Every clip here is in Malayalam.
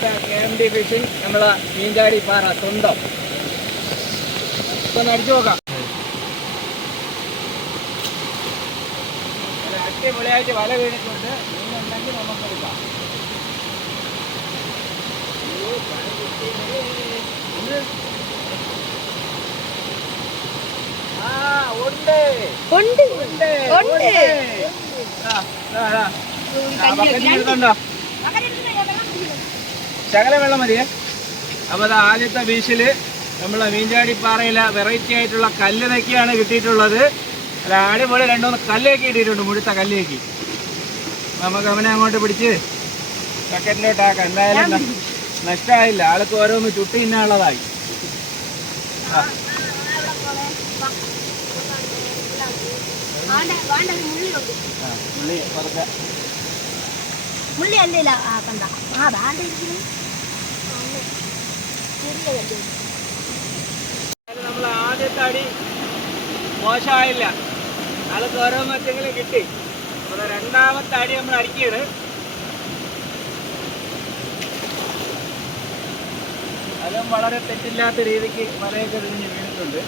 കെ എം ഡി ഫിഷിംഗ് നമ്മളെ മീൻചാടി പാറ സ്വന്തം. ഇപ്പൊ ഒന്ന് അടിച്ചു നോക്കാം അടിപൊളിയായിട്ട് വല വീണിട്ടുണ്ട്. മീനുണ്ടെങ്കിൽ നമുക്ക് എടുക്കാം. ഉണ്ട്. ഉണ്ട്. ഉണ്ട്. ഉണ്ട്. ശകല വെള്ളം മതിയേ അപ്പോൾ അത് ആദ്യത്തെ ബീച്ചിൽ നമ്മളെ മീൻചാടിപ്പാറയിലെ വെറൈറ്റി ആയിട്ടുള്ള കല്ല് നെക്കിയാണ് കിട്ടിയിട്ടുള്ളത്. അല്ല അടിപൊളി രണ്ടുമൂന്ന് കല്ലേക്ക് ഇട്ടിട്ടുണ്ട് മുഴുത്ത കല്ലേക്ക് നമുക്ക് അവനെ അങ്ങോട്ട് പിടിച്ച് ബക്കറ്റിലോട്ടാക്കാം എന്തായാലും നഷ്ടമായില്ല ആൾക്ക് ഓരോന്ന് ചുട്ടി ഇന്നുള്ളതായി ആ. പുള്ളി പതുക്കെ മുള്ളി അല്ലേ ആക്കണ്ട ആ ബാണ്ട് ഇരിക്കുന്നു. നമ്മൾ ആദ്യത്തെ അടി മോശമായില്ല. ആൾക്ക് ഓരോ മറ്റെങ്കിലും കിട്ടി. അപ്പോൾ രണ്ടാമത്തെ അടി നമ്മൾ അടിക്കുകയാണ്. അതും വളരെ തെറ്റില്ലാത്ത രീതിക്ക് മലയൊക്കെ തിരിഞ്ഞ് വീണിട്ടുണ്ട്.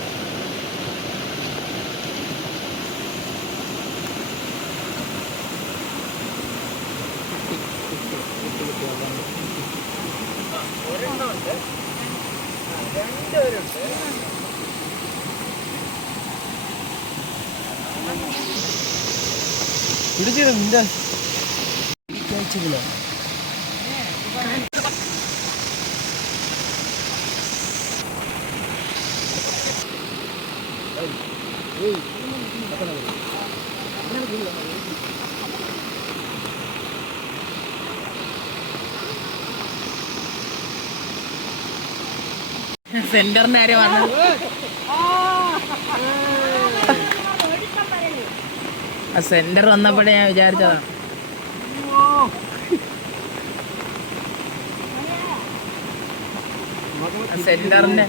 진짜 어렵네. 우리들은 근데 깨치구나. 에이, 에이, 잠깐만. സെന്ററിന്റെ ആരും വന്നു? ആ സെന്റർ വന്നപ്പോഴേ ഞാൻ വിചാരിച്ചതാണ് സെന്ററിന്റെ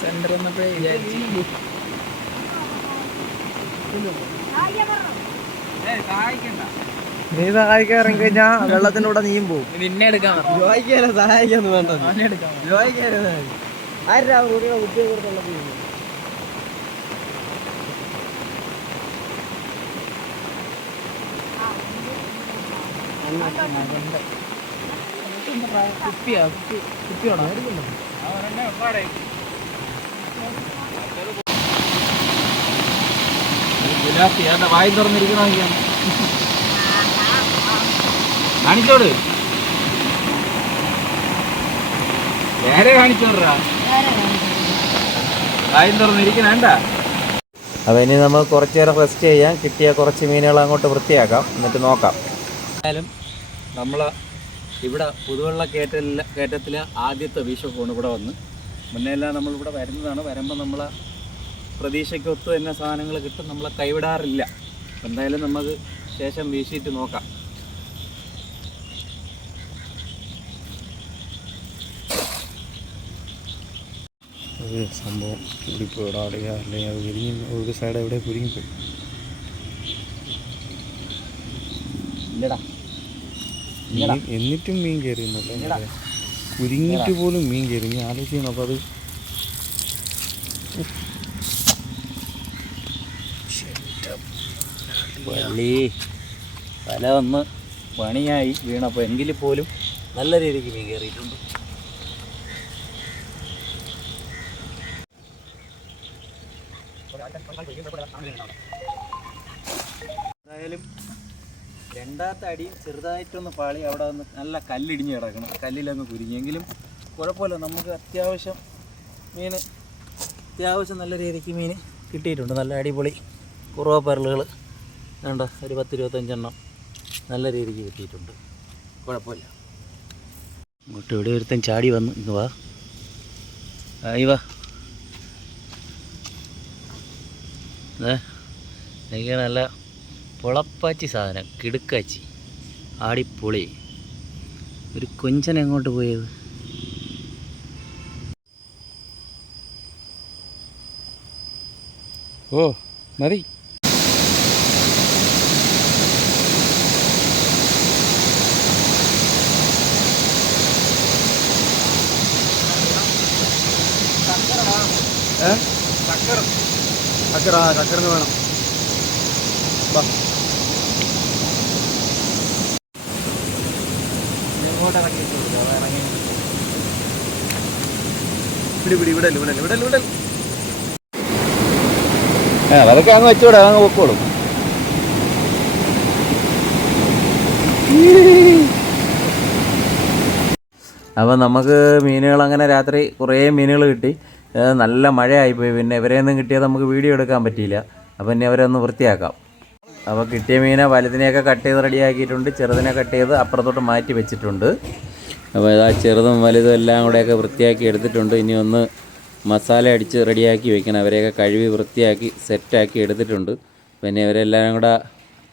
സെന്റർ വന്നപ്പോഴേ വിചാരിച്ചു. നീ സഹായിക്കാൻ ഇറങ്ങി കഴിഞ്ഞാ വെള്ളത്തിന്റെ കൂടെ നീയും പോകും നിന്നെ എടുക്കാൻ സഹായിക്കാന്ന് വേണ്ട. ജോയിക്കാനെ ആരാ കുട്ടികളെ കുട്ടിയെ കുപ്പിയാ കുപ്പി കുപ്പിയാണോ? വായി തുറന്നിരിക്കണോ? കാണിച്ചോട്. വേറെ കാണിച്ചോടാ വായി തുറന്നിരിക്കണ അപ്പൊ ഇനി നമ്മൾ കുറച്ച് നേരം റെസ്റ്റ് ചെയ്യാം. കിട്ടിയ കുറച്ച് മീനുകൾ അങ്ങോട്ട് വൃത്തിയാക്കാം. എന്നിട്ട് നോക്കാം. എന്തായാലും നമ്മൾ ഇവിടെ പുതുവെള്ള കയറ്റലിൽ കയറ്റത്തിൽ ആദ്യത്തെ വിഷുവാണ് ഇവിടെ വന്ന്. മുന്നേ എല്ലാം നമ്മളിവിടെ വരുന്നതാണ്. വരുമ്പോൾ നമ്മൾ പ്രതീക്ഷയ്ക്കൊത്ത് തന്നെ സാധനങ്ങൾ കിട്ടും. നമ്മളെ കൈവിടാറില്ല. എന്തായാലും നമുക്ക് ശേഷം വീശിയിട്ട് നോക്കാം. ഒരു സംഭവം കൂടിപ്പോയി ഇവിടെ അല്ലെങ്കിൽ അത് വിരിഞ്ഞ് ഒരു സൈഡ് എവിടെ കുരുങ്ങിപ്പോയി. എന്നിട്ടും മീൻ കയറിയുന്നല്ലോ കുരുങ്ങിട്ട് പോലും മീൻ കയറി ഞാൻ ആലോചിക്കണം അപ്പോൾ അത്. പള്ളി തല ഒന്ന് പണിയായി വീണപ്പോൾ എങ്കിൽ പോലും നല്ല രീതിക്ക് മീൻ കയറിയിട്ടുണ്ട് എന്തായാലും രണ്ടാമത്തെ അടി ചെറുതായിട്ടൊന്ന് പാളി അവിടെ വന്ന് നല്ല കല്ലിടിഞ്ഞ് കിടക്കണം. കല്ലിലങ്ങ് കുരുങ്ങിയെങ്കിലും കുഴപ്പമില്ല. നമുക്ക് അത്യാവശ്യം മീൻ അത്യാവശ്യം നല്ല രീതിക്ക് മീൻ കിട്ടിയിട്ടുണ്ട്. നല്ല അടിപൊളി കുറവ പരലുകൾ വേണ്ട ഒരു പത്ത് ഇരുപത്തഞ്ചെണ്ണം നല്ല രീതിക്ക് കിട്ടിയിട്ടുണ്ട്. കുഴപ്പമില്ല. ഇങ്ങോട്ട് ഇവിടെ ഒരുത്തൻ ചാടി വന്നു. ഇന്ന് വാ. ആയി വാ. എനിക്ക് നല്ല പുളപ്പാച്ചി സാധനം കിടുക്കാച്ചി. ആടിപ്പൊളി ഒരു കൊഞ്ചൻ എങ്ങോട്ട് പോയത്? ഓ മതി. ചക്കറ ആ വേണം. ഇവിടെ ഇവിടെ ഇവിടെ ഇവിടെ അതൊക്കെ അങ്ങ് വെച്ചൂടെ അങ്ങ് പൊക്കോളും. അപ്പൊ നമുക്ക് മീനുകൾ അങ്ങനെ രാത്രി കുറേ മീനുകൾ കിട്ടി. നല്ല മഴയായിപ്പോയി. പിന്നെ ഇവരെയൊന്നും കിട്ടിയത് നമുക്ക് വീഡിയോ എടുക്കാൻ പറ്റിയില്ല. അപ്പം ഇനി അവരെ ഒന്ന് വൃത്തിയാക്കാം. അപ്പോൾ കിട്ടിയ മീനെ വലുതിനെയൊക്കെ കട്ട് ചെയ്ത് റെഡിയാക്കിയിട്ടുണ്ട്. ചെറുതിനെ കട്ട് ചെയ്ത് അപ്പുറത്തോട്ട് മാറ്റി വെച്ചിട്ടുണ്ട്. അപ്പോൾ ഇതാ ചെറുതും വലുതും എല്ലാം കൂടെയൊക്കെ വൃത്തിയാക്കി എടുത്തിട്ടുണ്ട്. ഇനി ഒന്ന് മസാല അടിച്ച് റെഡിയാക്കി വെക്കണം. അവരെയൊക്കെ കഴുകി വൃത്തിയാക്കി സെറ്റാക്കി എടുത്തിട്ടുണ്ട്. പിന്നെ ഇവരെല്ലാം കൂടെ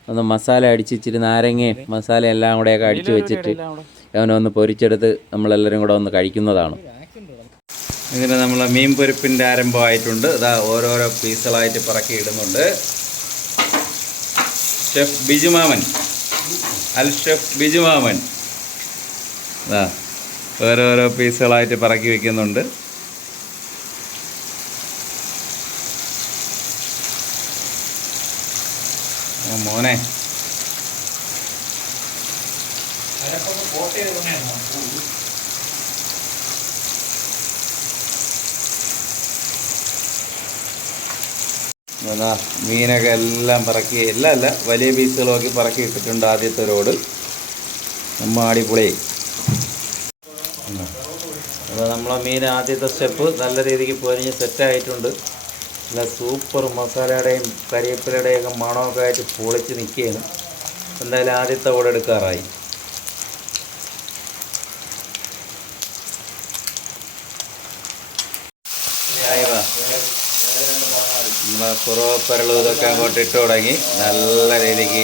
ഒന്ന് മസാല അടിച്ച് നാരങ്ങയും മസാല എല്ലാം കൂടെയൊക്കെ അടിച്ച് വെച്ചിട്ട് അവനൊന്ന് പൊരിച്ചെടുത്ത് നമ്മളെല്ലാവരും കൂടെ ഒന്ന് കഴിക്കുന്നതാണ്. ഇങ്ങനെ നമ്മൾ മീൻ പൊരിപ്പിന്റെ ആരംഭമായിട്ടുണ്ട്. ഇതാ ഓരോരോ പീസുകളായിട്ട് പറക്കി ഇടുന്നുണ്ട് ഷെഫ് ബിജുമാമൻ അൽ ഷെഫ് ബിജുമാമൻ ഇതാ ഓരോരോ പീസുകളായിട്ട് പറക്കി വെക്കുന്നുണ്ട്. ഓ മോനെ. അതാ മീനൊക്കെ എല്ലാം പറക്കി എല്ലാം അല്ല വലിയ പീസുകളൊക്കെ പറക്കി ഇട്ടിട്ടുണ്ട് ആദ്യത്തെ റോഡ് നമ്മൾ അടിപൊളി. അപ്പോൾ നമ്മളെ മീൻ ആദ്യത്തെ സ്റ്റെപ്പ് നല്ല രീതിക്ക് പൊരിഞ്ഞ് സെറ്റായിട്ടുണ്ട് നല്ല സൂപ്പർ മസാലയുടെയും കരിയപ്പിലയുടെയൊക്കെ മണമൊക്കെ ആയിട്ട് പൊളിച്ച് നിൽക്കുകയാണ്. എന്തായാലും ആദ്യത്തെ ഓടെ എടുക്കാറായി. Yeah, വാ. നമ്മളെ കുറവപ്പരളും ഇതൊക്കെ അങ്ങോട്ട് ഇട്ട് തുടങ്ങി. നല്ല രീതിക്ക്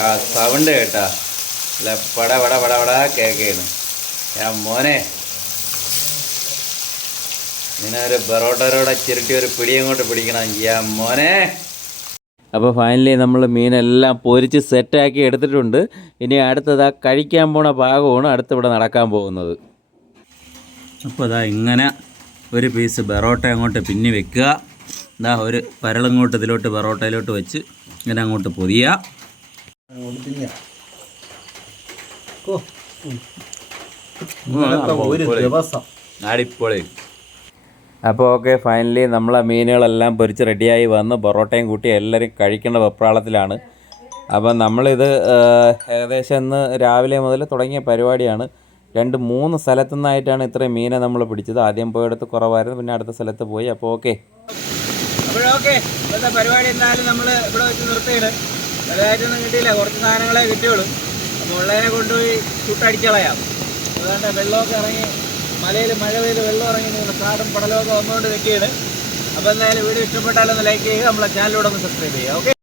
ആ സൗണ്ട് കേട്ടാ. അല്ല പട പട പട പട കേക്കാണ് ഞാൻ മോനെ ഇങ്ങനെ ഒരു ബറോട്ടരോടെ ചിരട്ടി ഒരു പിടി അങ്ങോട്ട് പിടിക്കണം. ഞാൻ മോനെ. അപ്പോൾ ഫൈനലി നമ്മൾ മീനെല്ലാം പൊരിച്ച് സെറ്റാക്കി എടുത്തിട്ടുണ്ട്. ഇനി അടുത്തതാ കഴിക്കാൻ പോണ ഭാഗമാണ് അടുത്തിവിടെ നടക്കാൻ പോകുന്നത്. അപ്പോൾ അതാ ഇങ്ങനെ ഒരു പീസ് ബറോട്ട അങ്ങോട്ട് പിന്നി വെക്കുക. ഇതാ ഒരു പരളങ്ങോട്ട് ഇതിലോട്ട് പൊറോട്ടയിലോട്ട് വെച്ച് ഇങ്ങനെ അങ്ങോട്ട് പൊതിയ. അടിപൊളി. അപ്പോൾ ഓക്കെ ഫൈനലി നമ്മളെ മീനുകളെല്ലാം പൊരിച്ച് റെഡിയായി വന്ന് പൊറോട്ടയും കൂട്ടി എല്ലാവരും കഴിക്കേണ്ട വെപ്രാളത്തിലാണ്. അപ്പം നമ്മളിത് ഏകദേശം ഇന്ന് രാവിലെ മുതൽ തുടങ്ങിയ പരിപാടിയാണ്. രണ്ട് മൂന്ന് സ്ഥലത്തു നിന്നായിട്ടാണ് ഇത്രയും മീനെ നമ്മൾ പിടിച്ചത്. ആദ്യം പോയെടുത്ത് കുറവായിരുന്നു പിന്നെ അടുത്ത സ്ഥലത്ത് പോയി. അപ്പോൾ ഓക്കെ. അപ്പോഴോക്കെ ഇപ്പോഴത്തെ പരിപാടി എന്തായാലും നമ്മൾ ഇവിടെ വെച്ച് നിർത്തിയിട്ട് വലുതായിട്ടൊന്നും കിട്ടിയില്ല കുറച്ച് സാധനങ്ങളെ കിട്ടിയുള്ളൂ. അപ്പോൾ ഉള്ളതിനെ കൊണ്ടുപോയി ചുട്ടടിച്ചളയാം അതുകൊണ്ട് വെള്ളമൊക്കെ ഇറങ്ങി മലയിൽ മഴ പെയ്ത് വെള്ളം ഇറങ്ങി നിങ്ങൾ കാടും പടലമൊക്കെ വന്നുകൊണ്ട് നിൽക്കുകയാണ് അപ്പോൾ എന്തായാലും വീഡിയോ ഇഷ്ടപ്പെട്ടാലൊന്ന് ലൈക്ക് ചെയ്യുക നമ്മളെ ചാനലിലൂടെ ഒന്ന് സബ്സ്ക്രൈബ് ചെയ്യുക. ഓക്കെ